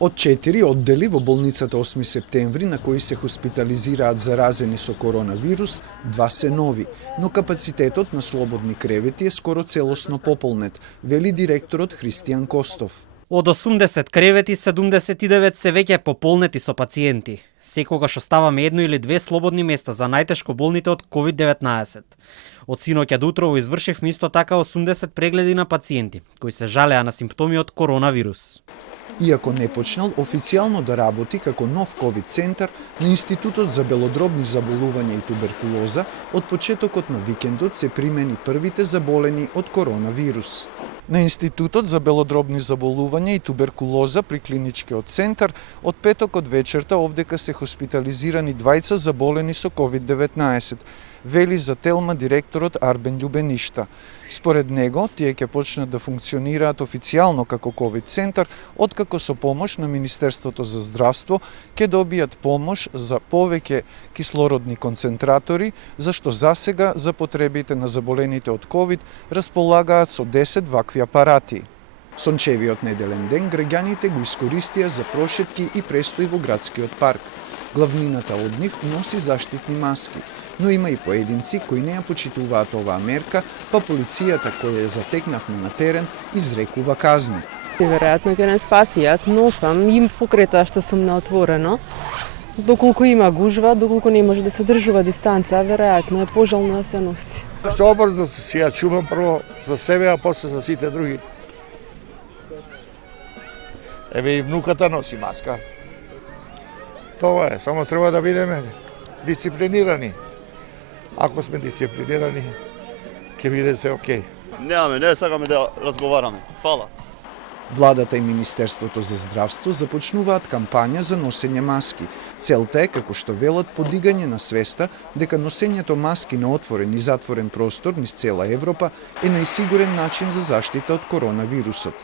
Од 4 оддели во болницата 8 септември на кои се хоспитализираат заразени со коронавирус, 2 се нови, но капацитетот на слободни кревети е скоро целосно пополнет, вели директорот Христијан Костов. Од 80 кревети, 79 се веќе пополнети со пациенти. Секогаш оставаме едно или две слободни места за најтешко болните од COVID-19. Од синоќа до утрово извршивме исто така 80 прегледи на пациенти, кои се жалеа на симптоми од коронавирус. Иако не почнал официјално да работи како нов ковид центар на Институтот за белодробни заболувања и туберкулоза, од почетокот на викендот се примени првите заболени од коронавирус. На Институтот за белодробни заболувања и туберкулоза при клиничкиот центар од петокот вечерта овдека се хоспитализирани двајца заболени со COVID-19, вели за Телма директорот Арбен Љубеништа. Според него, тие ќе почнат да функционираат официјално како ковид центар, откако со помош на Министерството за здравство ќе добијат помош за повеќе кислородни концентратори, зашто засега за потребите на заболените од ковид располагаат со 10 вакви апарати. Сончевиот неделен ден граѓаните го искористија за прошетки и престои во градскиот парк. Главнината од нив носи заштитни маски, но има и поединци кои не ја почитуваат оваа мерка, па полицијата која ја затекнавме на терен изрекува казни. Веројатно ќе не спаси, јас носам им покрета што сум на отворено. Доколку има гужва, доколку не може да се одржува дистанца, веројатно е пожелно да се носи. Што обрзо си ја чувам прво за себе, а после за сите други. Еве и внуката носи маска. Тоа е, само треба да бидеме дисциплинирани. Ако сме дисциплинирани, ќе биде се окей. Не сакаме да разговараме. Фала. Владата и Министерството за здравство започнуваат кампања за носење маски. Целта е, како што велат, подигање на свеста дека носењето маски на отворен и затворен простор низ цела Европа е најсигурен начин за заштита од коронавирусот.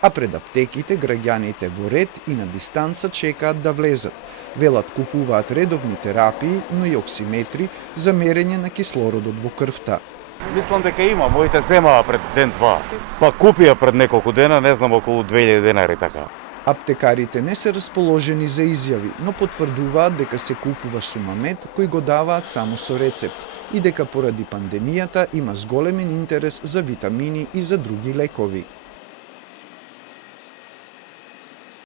А пред аптеките граѓаните во ред и на дистанца чекаат да влезат. Велат купуваат редовни терапии, но и оксиметри за мерење на кислородот во крвта. Мислам дека има, моите земаа пред ден-два. Па купија пред неколку дена, не знам, околу 2000 денари така. Аптекарите не се расположени за изјави, но потврдуваат дека се купува сумамет кој го даваат само со рецепт и дека поради пандемијата има зголемен интерес за витамини и за други лекови.